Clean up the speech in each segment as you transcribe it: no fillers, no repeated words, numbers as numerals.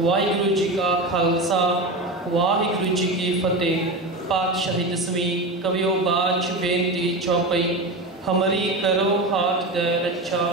वाहिगुरु जी का खालसा वाहिगुरु जी की फतेह। पातशाही 10वीं कवियों बाज बेनती चौपई हमारी करो हाथ दे रक्षा।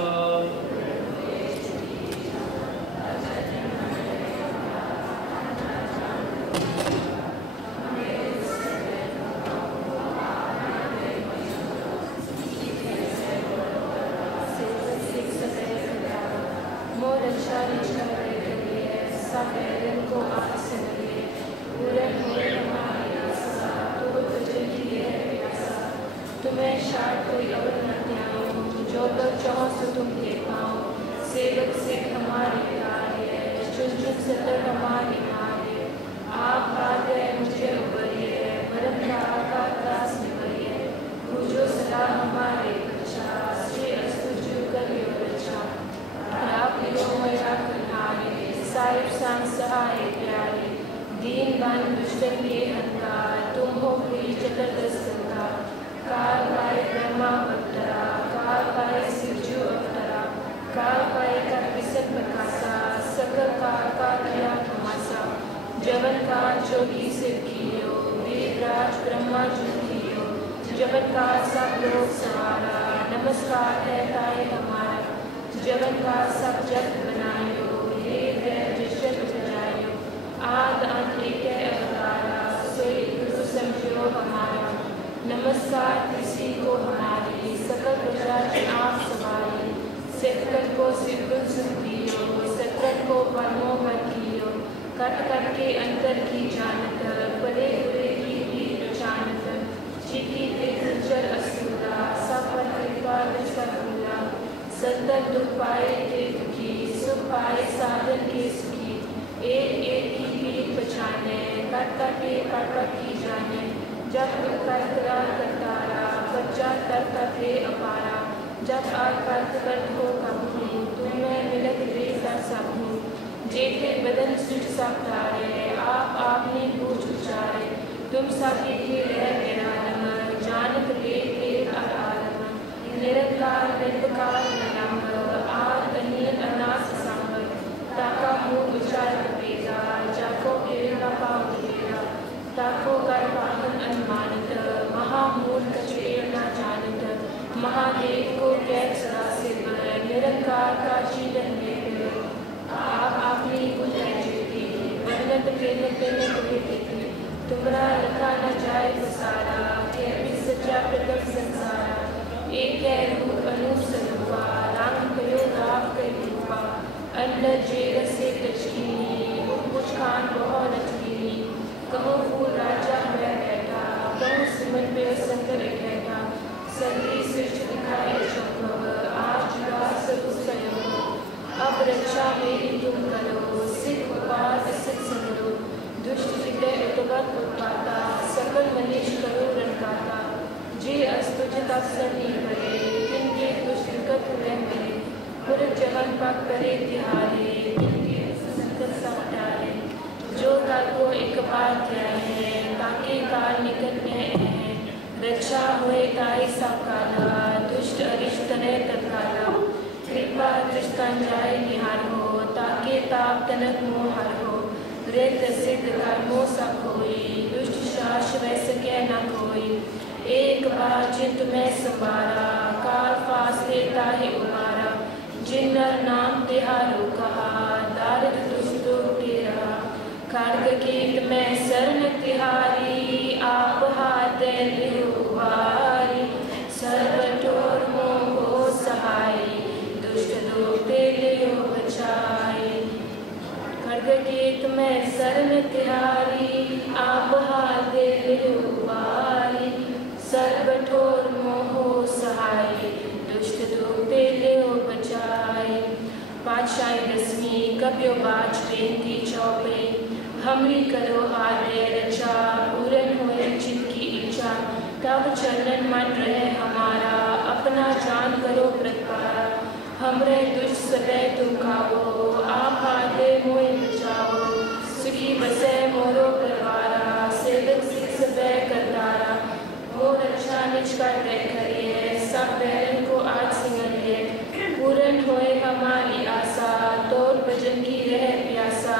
पूरन होए हमारी आशा, तोड़ भजन की रह प्यासा।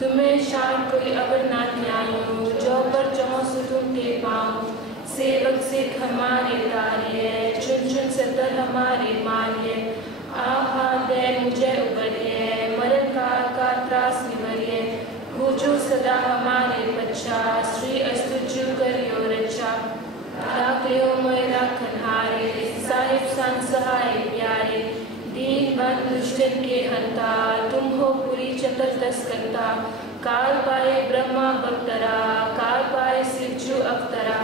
तुम्हें शान कोई अवर ना ध्यायो, जो पर चहो सो तुम के पाओ। सेवक सिख हमारे तारिये, चुन चुन सतर हमारे मारिये। आहा दे मुझे उबरिये, मरण काल का त्रास निवरिये। पूजो सदा हमारे बच्चा, श्री अस्तुजु करियो रक्षा। राखियो मेरा कन्हारे, साहिब सन सहाय प्यारे। दीन बंद दुष्टन के हंता, तुम हो पूरी चतुर्दश करता। काल पाए ब्रह्मा बक्तरा, काल पाए शिवजु अवतरा।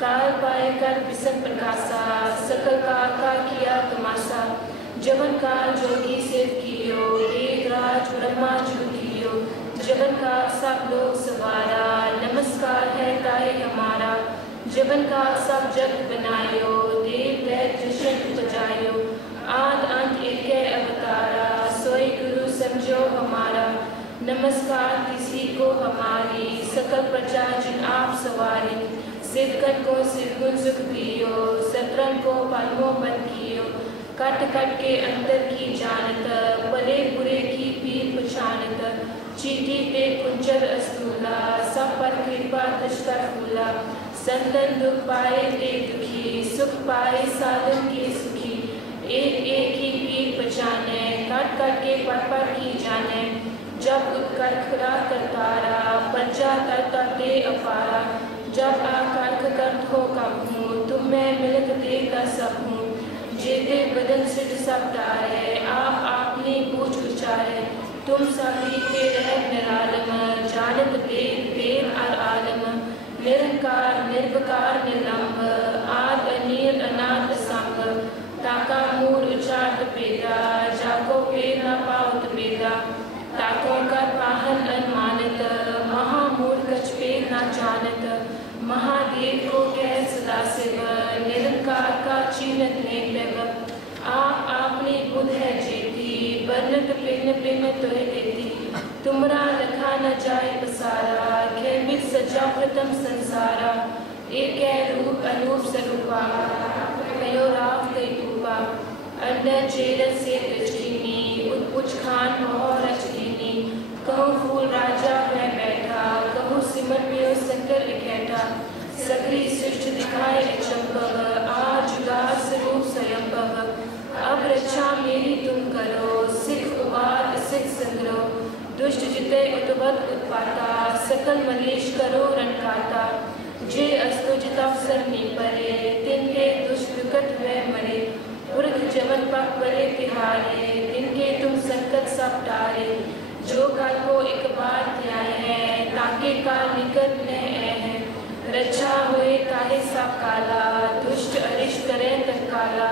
काल पाए कर विसन प्रकाशा, सकल काल का किया तमाशा। जवन काल जोगी सिद्ध कियो, एक राज ब्रह्मा जू कियो। जवन का सब लोग सवारा, नमस्कार है ताहे हमारा। जवन का सब जग बनायो, देव दैत्य शंख बजायो। आद अंत एक अवतारा, सोई गुरु समझो हमारा। नमस्कार किसी को हमारी, सकल प्रजा जिन आप सवारी। सिद्धगण को सिद्धगुण सुख दियो, शत्रन को पलमों बंद कियो। कट कट के अंतर की जानत, भले बुरे की पीर पछानत। चीटी पे कुंचर अस्तूला, सब पर कृपा दृष्टा फूला। संतन दुख पाए ते दुखी, सुख पाए साधन के सुखी। एक एक ही पीर पहचाने, कट कट के पर की जाने। जब उत्कर्षरा करतारा, प्रजा तरता ते अपारा। जब आकर्ष करत हो कब हूँ, तुम मैं मिलत देता सब हूँ। जेते बदन सिद्ध सब तारे, आप आपने पूछ उचारे। तुम सभी के रह निरालम, जानत वेद वेद और आलम। निरंकार निर्विकार निलंब, आद अनील अनाथ संग। ताका मूल उचाट पेदा, जाको पे न पावत बेदा। ताको कर पाहन अनमानत, महामूल कछ पे न जानत। महादेव को कह सदा शिव, निरंकार का चिन्हत ने पेव। आप आपने बुध है जेती, बरनत पिन पिन तोय देती। तुमरा लखा न जाए पसारा, खेबित सजा प्रथम संसारा। एक रूप अनूप स्वरूपा, कयो राव कई रूपा। अंडर चेरत से दृष्टिनी, उत्पुच खान बहुत रचदीनी। कहूँ फूल राजा है बैठा, कहूँ सिमर पियो शंकर इकैठा। सगरी सृष्टि दिखाए अचंभव, आज उदार स्वरूप स्वयंभव। अब रक्षा मेरी तुम करो, सिख उबार सिख संग्रह। दुष्ट जिते उतवत उत्पाता, सकल मलेश करो रनकाता। जे अस्तुज तब सरनी परे, तिनके दुष्ट विकट वे मरे। पुरख जवन पग बड़े तिहारे, तिनके तुम संकट सब टारे। जो काल को एक बार ध्याय है, ताके काल निकट न है। रक्षा हुए ताहे सब काला, दुष्ट अरिष्ट करे तत्काला।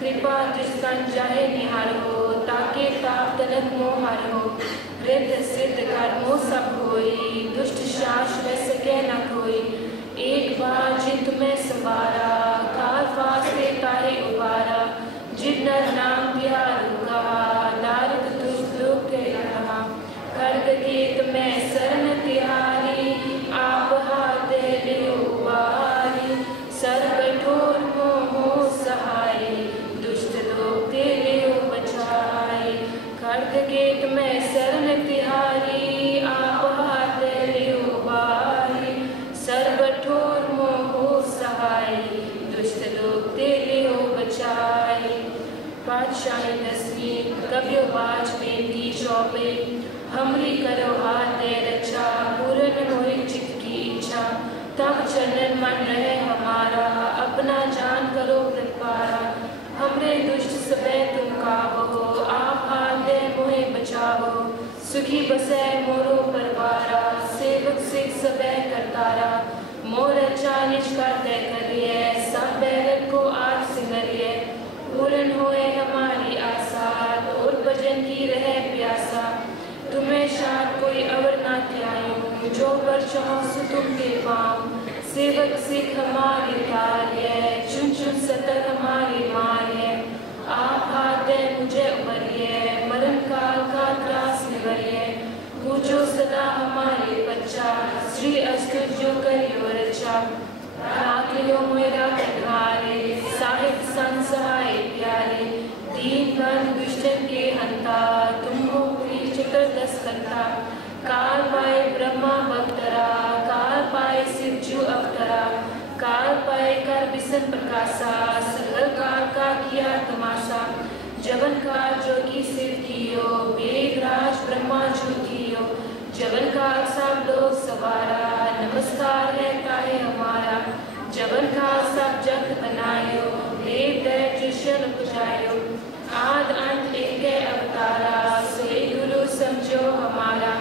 कृपा दृष्टन जाहे निहार हो, ताके ताप तनक मोहार हो। रिद्ध सिद्ध कर्मों सब होई, दुष्ट शास में सके न कोई। एक बार जित में संवारा, काल फासते ताहे उबारा। जिन नाम बिहारू कहा, नारद दुष्ट लोग के रहा। खड्ग केत में शरण तिहारी, आप हाथ ले उबारी। सर कठोर मोह सहाय, दुष्ट लोग ते ले बचाए। खड्ग केत में शरण तिहारी, आप हाथ ले उबारी। सर कठोर मोह सहाय, दुष्ट लोग ते ले बचाए। पातशाही दसवीं कव्य बाज बेनती चौपे। हमरी करो हाथ दे रक्षा, पूर्ण होए चित्त की इच्छा। तब चरण मन रहे हमारा, अपना जान करो प्रतिपारा। हमरे दुष्ट सबे तुम काबो, आप हाथ दे मोहे बचावो। सुखी बसे मोरो परवारा, सेवक से सबे करतारा। मोर अच्छा निज करते करिए, सब बैरन को आज सिंगरिए। पूर्ण होए हमारी आशा, और भजन की रहे प्यासा। तुम्हें शायद कोई अवर ना ध्यायो, जो पर चाहो सो तुम के पाओ। सेवक सिख हमारे कार्य, चुन चुन सतर हमारे मार्य। आप हाथ दे मुझे उबरिए, मरण काल का त्रास निवरिए। पूजो सदा हमारे बच्चा, श्री अस्तुजो करियो रक्षा। राखियो मेरा कन्हारे, साहिब सन सहाय प्यारे। दीन बंद दुष्टन के हंता, तुम हो पूरी चतुर्दश करता। काल पाए ब्रह्मा बक्तरा, काल पाए शिवजू अवतरा, काल पाए कर बिसन प्रकाशा, सगल काल का किया तमाशा। जवन काल जोगी सिर कियो, वेदराज ब्रह्मा जू कियो, जवन काल सब लोग सवारा, नमस्कार है ताहे हमारा। जवन काल सब जगत बनायो, देव दैत्य उपजायो, आद अंत एक अवतारा, सोई गुरु समझो हमारा।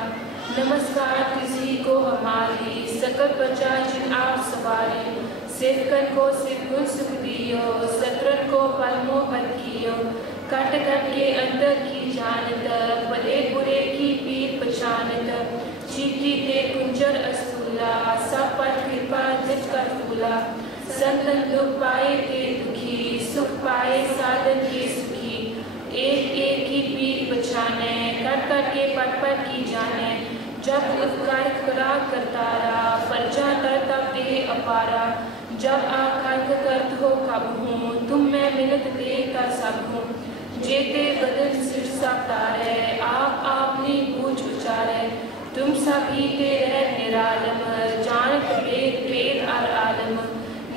नमस्कार किसी को हमारी, सकल प्रजा जिन आप सवारे। सिरकन को सिर गुण सुख दियो, सत्रन को पलमो बन कियो, कट कट के अंदर की जानत, भले बुरे की पीर पहचानत। चीटी ते कुंजर अस्तूला, सब पर कृपा जित कर फूला। संतन दुख पाए ते दुखी, सुख पाए साधन के सुखी। एक एक की पीर पहचाने, कट कट के पट पट की जाने। जब उपकार करा करतारा, प्रजा तर तब दे अपारा। जब आकांक करत हो कब हूँ, तुम मैं मिलत दे कर सब हूँ। जेते बदन सिर साकारे, आप आपने पूछ उचारे। तुम सभी तेरे निरालम, जानत वेद वेद और आलम।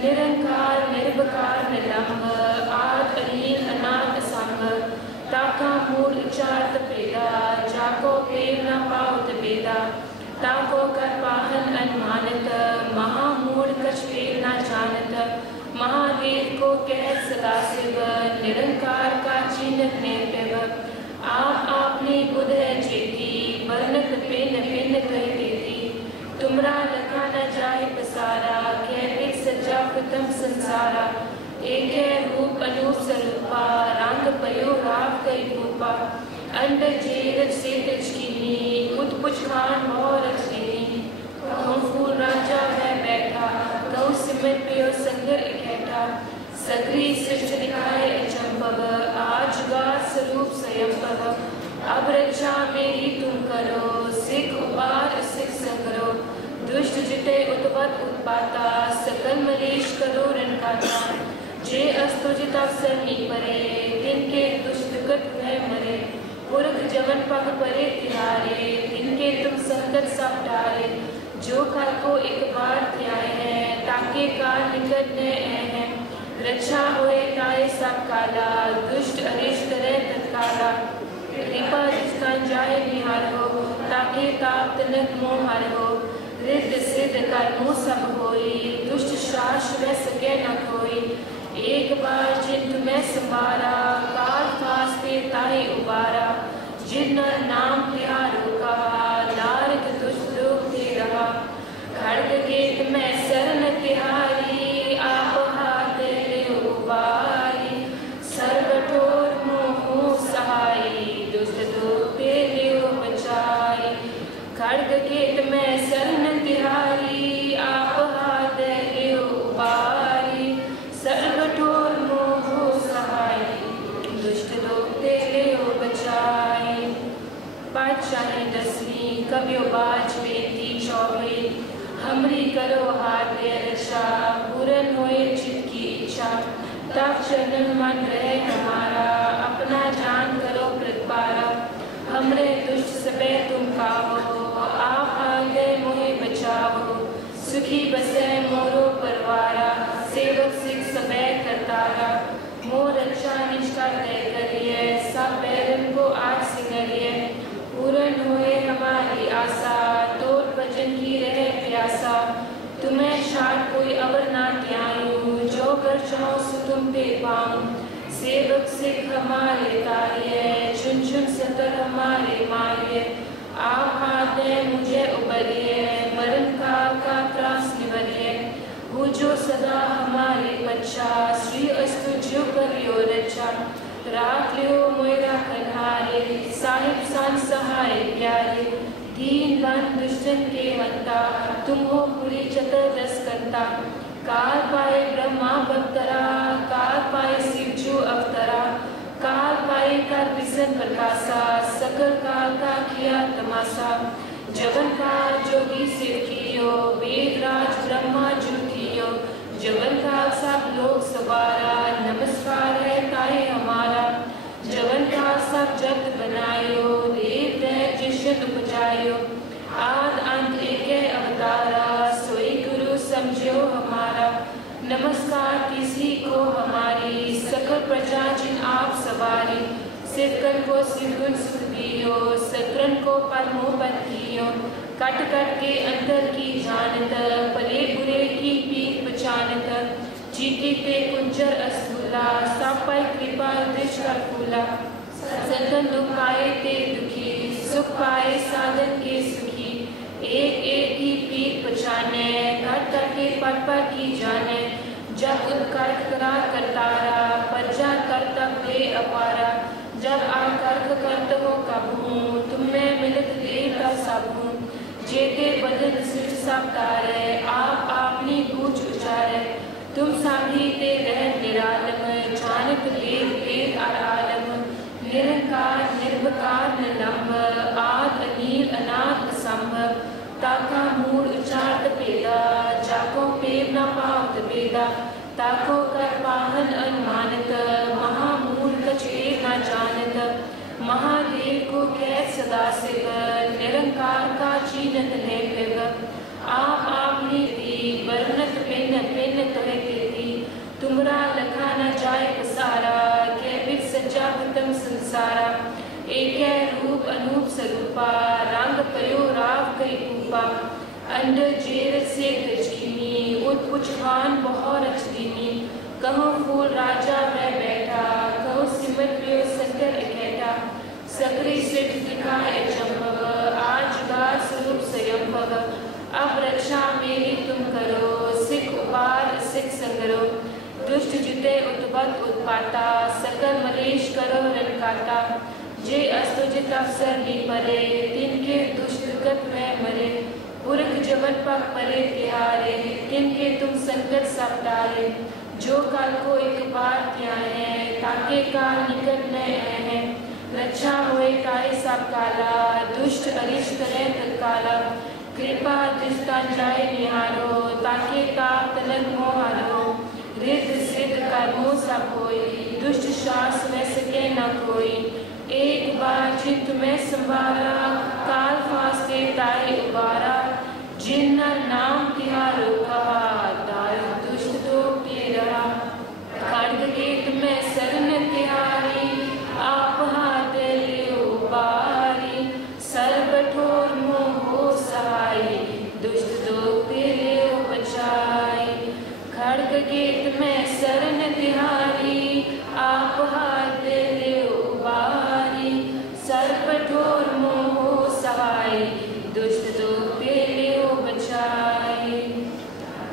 निरंकार निर्विकार निलंब, आद अलीन अनाथ संग। ताका मूल उचारत पेदा, जाको प्रेम न पावत बेदा। ताको कर पाहन अनमानत, महामूढ़ कछ पेद न जानत। महादेव को कह सदाशिव, निरंकार का चिन्ह निर्भव। आप आपने बुध चेती, वर्णत भिन्न भिन्न कह देती। तुमरा लखा न जाए पसारा, कहते सज्जा प्रथम संसारा। एक है रूप अनूप स्वरूपा, रंग पयो राव कई रूपा। अंड जेरज से तजकीनी, उत्पुच खान और रजनी। कहूँ फूल राजा है बैठा, कहूँ सिमर पियो संगर इकट्ठा। सगरी सृष्टि दिखाए अचंभव, आज गा स्वरूप स्वयंभव। अब रक्षा मेरी तुम करो, सिख उबार सिख संकरो। दुष्ट जिते उत्पत उत्पाता, सकल मलेश करो रनकाता। जे अस्तुजित अवसर ही परे, तिनके दुष्ट कट भय मरे। पुरख जवन पग परे तिहारे, तिनके तुम संकट सब टारे। जो काल को एक बार ध्याय है, ताके काल निकट न है। रक्षा होए ताए सब काला, दुष्ट अरिष्ट रहे तत्काला। कृपा जिसका जाए निहार हो, ताके ताप तनक मोह हर हो। रिद्ध सिद्ध कर्मों सब होई, दुष्ट शास रह सके न कोई। एक बार जिन तुम्हें संवारा, काल फासते ताहे उबारा। जिन नाम तिहारो कहा, नारक दुष्ट लोग ते रहा। खड़ग के तुम्हें शरण तिहारी, आप हाथ ले उबारी। सर्वठोर मोह सहाई, दुष्ट लोग ते ले बचाई। खड़ग के तुम्हें शरण तिहारी, आप हाथ ले उबारी। सर्वठोर मोह सहाई, दुष्ट लोग ते ले बचाई। पातशाही दसवीं कवियो बाज बेटी चौबी। हमरी करो हाथ दे रक्षा, पूरन होए चित की इच्छा। तब चरण मन रहे हमारा, अपना जान करो प्रतिपारा। हमरे दुष्ट सबे तुम काहो, आप आगे मोहे बचाओ। सुखी बसे मोरो परवारा, सेवक सिख सबे करतारा। मोर रक्षा निष्ठा तय करिए, सब बैरन को आज सिंगरिए। पूर्ण होए हमारी आशा, तोर भजन की रहे प्यासा। तुम्हें शायद कोई अवर ना त्यायूं, जो कर चाहो सो तुम पे पाऊं। सेवक सिख हमारे तारिये, चुन चुन सतर हमारे मारिये। आप हाथ दे मुझे उबरिए, मरण काल का त्रास निवरिए। वो जो सदा हमारे बच्चा, श्री अस्तु जो करियो रक्षा। राख लियो मोयरा कन्हारे, साहिब सान सहाय प्यारे। दीन बंद दुष्टन के हंता, तुम हो पूरी चतुर्दश करता। काल पाए ब्रह्मा बक्तरा, काल पाए शिवजू अवतरा। काल पाए कर विसन प्रकाशा, सकल काल का किया तमाशा। जगन काल जोगी सिर कियो, वेदराज ब्रह्मा जू कियो। जगन काल सब लोग सवारा, नमस्कार है ताए हमारा। जगन काल सब जगत बनायो, देव दैत्य उपजायो। आद अंत एक अवतारा, सोई गुरु समझो हमारा। नमस्कार किसी को हमारी, सकल प्रजा जिन आप सवारी। सिरकन को सिरगुन सुख दियो, सकरन को परमो बंदियो। कट कट के अंतर की जानत, भले बुरे की पीर पहचानत। जीती ते कुंजर अस्तूला, सब पर कृपा दृष्ट कर फूला। संतन दुख पाए ते दुखी, सुख पाए साधन के सुखी। एक एक की पीर पहचाने, घट घट के पट पर की जाने। जब उत्कर्ष करा करतारा, प्रजा कर्तव्य अपारा। जब आकर्ष करत हो कबू, तुम्हें मिलत देव का सबू। जेते बदन सिर सब तारे, आप अपनी पूछ उचारे। तुम साधी ते रह निरालम, जानत वेद वेद आलम। निरंकार निर्विकार निलंब, आद अनील अनाथ असंभव। ताका मूल उचारत पेदा, जाको पेव न पावत वेदा। ताको कर पाहन अनुमानित, महामूल कछे न जानत। महादेव को कैद सदा शिव, निरंकार का चीनत ले पिव। आप आपने दी वर्णत पिन पिन तह दी। तुमरा लखा न जाए पसारा, कैबिक सज्जा उत्तम संसारा। एक रूप अनूप स्वरूपा, रंग पयो राव कई रूपा। अंड जेर से गजकीनी, उत्पुछवान बहुत रचदीनी। कहो फूल राजा वह बैठा, कहो सिमर प्रियो संकर इकैठा। सकरी सिद्ध दिखाए चंपव, आज गा स्वरूप स्वयंभव। अब रक्षा मेरी तुम करो, सिख उबार सिख संगरो। दुष्ट जिते उत्पत उत्पाता, सकल मलेश करो रनकाता। जे अस्तुजित अवसर नी परे, तिनके दुष्टगत में मरे। पुरख जबन पग परे तिहारे, तिनके तुम संकट सब टारे। जो काल को एक बार क्या है, ताके काल निकट न है। रक्षा हुए काय सब काला, दुष्ट अरिष्ट रह तत्काला। कृपा दृष्टा जाय निहारो, ताके ताप तलन मोहारो। रिद्ध सिद्ध कर्मों सब होई, दुष्ट शास में सके न कोई। एक बार चित्त में संवारा, काल फास्ते ताए उबारा। जिन नाम तिहारो कहा, दारू दुष्ट तो तेरा। खड्ग गेट में शरण तिहारी, आप हाथ लियो बारी। सर्व कठोर मोह सहाय, दुष्ट तो तेरे बचाई। खड्ग गेट में शरण तिहारी, आप हाथ लियो बारी। सर्व कठोर मोह सहाय, दुष्ट तो तेरे बचाई।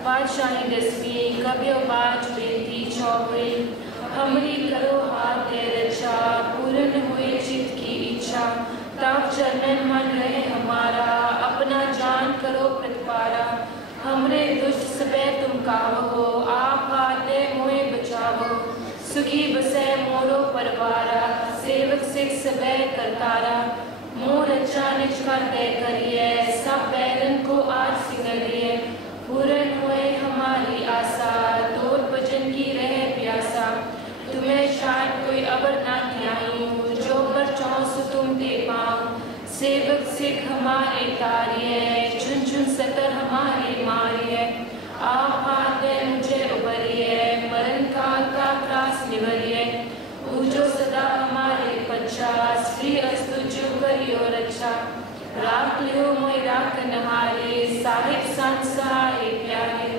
पातशाही दसवीं कवियों बाज बेटी चौपड़ी। हमरी करो हाथ दे रक्षा, पूर्ण हुए चित्त की इच्छा। तब चरणन मन रहे हमारा, अपना जान करो प्रतिपारा। हमरे दुष्ट सबे तुम कावो, आप हाथ दे मोहे बचावो। सुखी बसे मोरो परवारा, सेवक सिख सबे करतारा। मोर अच्छा निज कर दे करिए, सब बैरन को आज सिंगरिए। पूर्ण हुए हमारी आशा, तोर भजन की रहे प्यासा। तुम्हें शायद कोई अबर ना ध्याऊं, जो पर चौंस तुम दे पाऊं। सेवक सिख हमारे तारिये, चुन चुन सतर हमारे मारिये। आप हाथ दे मुझे उबरिए, मरण काल का त्रास निवरिए। पूजो सदा हमारे पच्चा, श्री अस्तु जो करियो रक्षा। राख लियो मोय राख नहारे, साहिब संत सहाय प्यारे।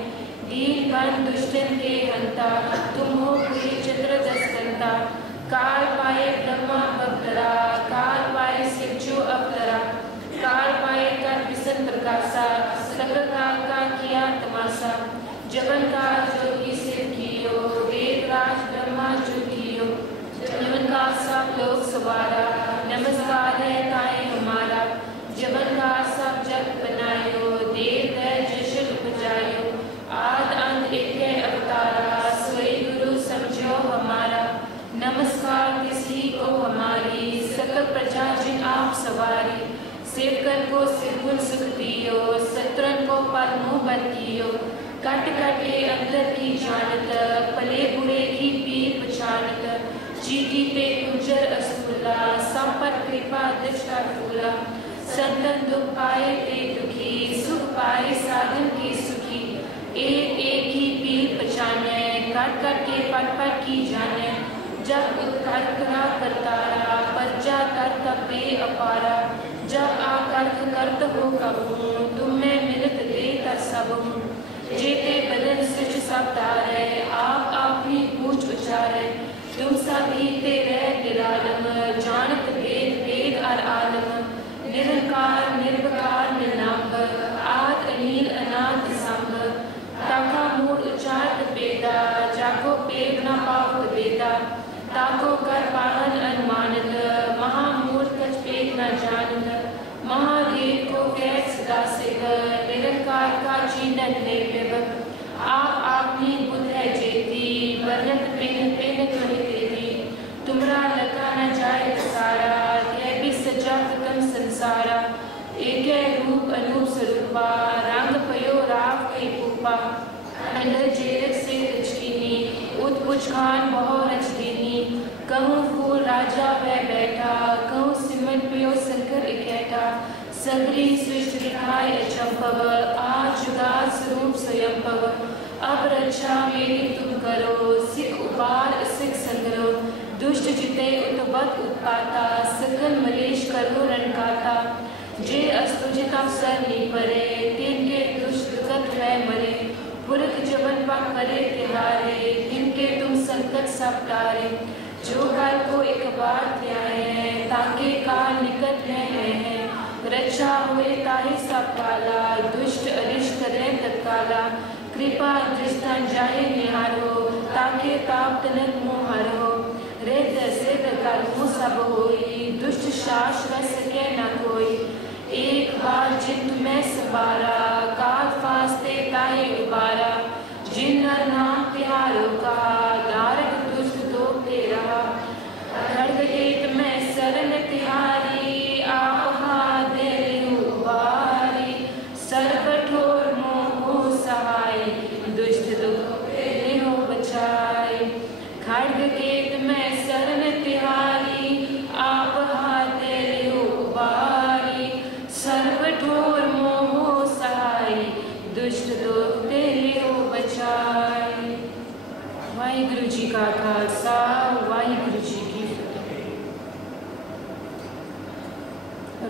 दीन बन दुष्टन के हंता, तुम हो पूरी चंद्र दस्कंता। काल पाए ब्रह्मा बकरा, काल पाए शिव जो अवतरा। काल पाए कर विसन प्रकाशा, सकल काल का किया तमाशा। जबन काल जोगी सिर कियो, वेद राज ब्रह्मा जो कियो। जबन का सब लोग सवारा, नमस्कार है ताए हमारा। जबन का सब जग बनायो, देव दय जशन उपजायो। आद अंत एक अवतारा, सोई गुरु समझो हमारा। नमस्कार किसी को हमारी, सकल प्रजा जिन आप सवारी। सेवकन को सिरगुन सुख दियो, शत्रन को परमो बन कियो। कट कट के अंतर की जानत, भले बुरे की पीर पहचानत। जीती पे कुंजर अस्तूला, सब पर कृपा दृष्टा फूला। संतन दुख पाए ते दुखी, सुख पाए साधन के सुखी। एक एक की पीर पहचाने, काट काट के पट पट की जाने। जब उत्कर्षरा करतारा, परजा तर तपे अपारा। जब आकर्ष करत हो कबू, तुम में मिलत देता सब हूँ। जेते बदन सृष्टि सब तारे, आप अपनी पूछ उचारे। तुम सभी तेरे निरालम, जानत वेद वेद और आलम। निरंकार निर्विकार निरंब, आद अनिल अनाथ संभ। ताका मूड उच्चार बेदा, जाको पेद न पावत बेदा। ताको कर पावन अनुमानत, महामूर्ख कछ पेद न जानत। महादेव को कैस दासिक, निरंकार का चीनन निर्विभ। आप आपनी बुद्ध है जेती, वर्णत पिन पिन ध्वनि तेरी। तुमरा लगा न जाए सारा, यह भी सजा तुम संसारा। एक रूप अनूप स्वरूपा, रंग पयो राव कई पूपा। अंडर जेरक से रचकीनी, उत्पुच खान बहु रच दीनी। कहूँ फूल राजा वह बैठा, कहूँ सिमन पयो शंकर इकैठा। सगरी सृष्टि दिखाए अचंभव, आज जुगा स्वरूप स्वयंभव। अब रक्षा मेरी तुम करो, सिख उबार सिख संग्रहो। दुष्ट जिते उत्पत उत्पाता, सकल मलेश करो रनकाता। जे अस्तुजिता सर नी परे, तिनके दुष्ट कत वह मरे। पुरख जबन पा करे तिहारे, तिनके तुम संकट सब टारे। जो काल को एक बार ध्याए, ताके काल निकट है। रक्षा हुए ताहि सब काला, दुष्ट अरिष्ट करे तत्काला। कृपा दृष्टा जाहे निहारो, ताके ताप तनक मोहारो। रेत सिद्ध कर्मों सब होई, दुष्ट शास रह सके न कोई। एक बार जिन तुम्हें सवारा, काल फास्ते ताहे उबारा। जिन नाम प्यारो का, दारक दुष्ट दो तेरा। खड़ग गेत में शरण तिहारी, आप दे उबारी। सर कठोर मोह सहाय, दुष्ट दुख हो बचाए। खड़ग गेत में शरण तिहारी, आप दे उबारी। सर कठोर मोह सहाय, दुष्ट दुख हो बचाए। वाहिगुरु जी का खालसा, वाहिगुरु जी की फतेह।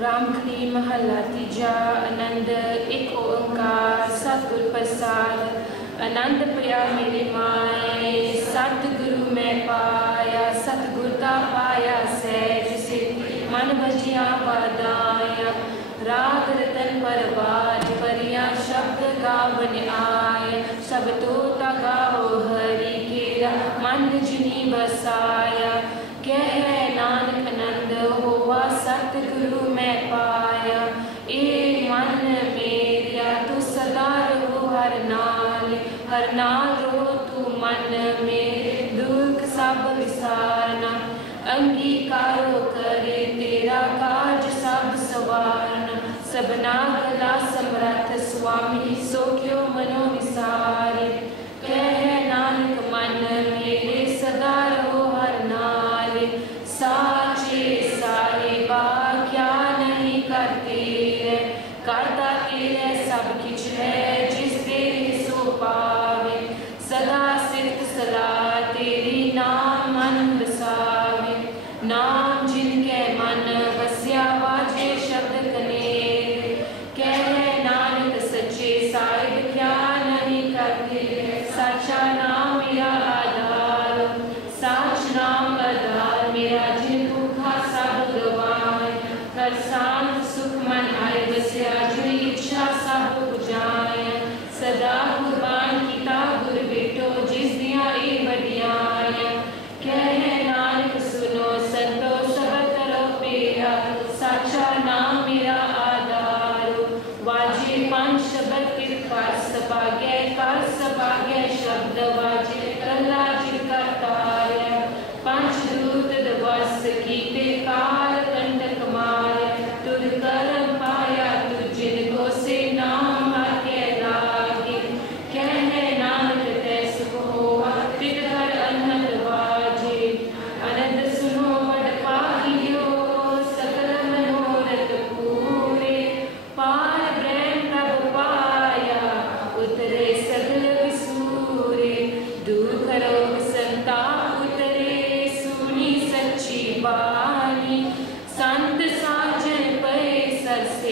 रामखड़ी महला तीजा। आनंद एक ओंकार सतगुर प्रसाद। आनंद पया मेरे माए, सतगुरु मैं पाया। सतगुर का पाया सहज से, मन भजिया बादाया। राग रतन परवार परिया, शब्द गावन आय। सब तो गाओ हरि केरा, मन जिनी बसाया। कह नानक आनंद होवा, सतगुरु मैं पाया। ए मन मेरिया तू सदा रहो हर नाल। हर नाल रहो तू मन मेरे, दुख सब विसारना। अंगीकारो करे तेरा काज सब सवारना। सबना गला समर्थ स्वामी, सो क्यों मनो विसारे। कह नानक मन मेरे, सदा रहो हर नाल। साचे साहिबा क्या नहीं करते है, करता तेरे सब किछ है। जिस तेरे सो पावे, सदा सिर्फ सलाह तेरी। नाम मन बसावे, नाम जिनके मन बसिया। बाजे शब्द कनेर, कह नानक सच्चे साहिब क्या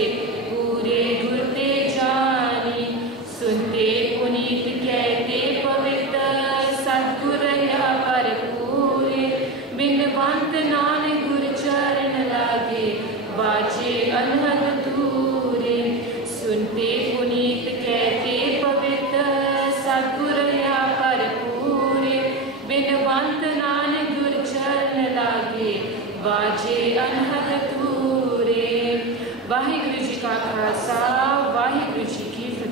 पूरे गुरते जानी। सुनते पुनीत कहते पवित्र सद्गुर या पर पूरे। बिनवंत नानक गुर चरण लागे बाजे अनहद दूरे। सुनते पुनीत कहते पवित्र सद्गुर या पर पूरे। बिनवंत नानक गुर चरण लागे बाजे अनहद दूरे। वाहिगुरु जी का खालसा वाहिगुरु जी की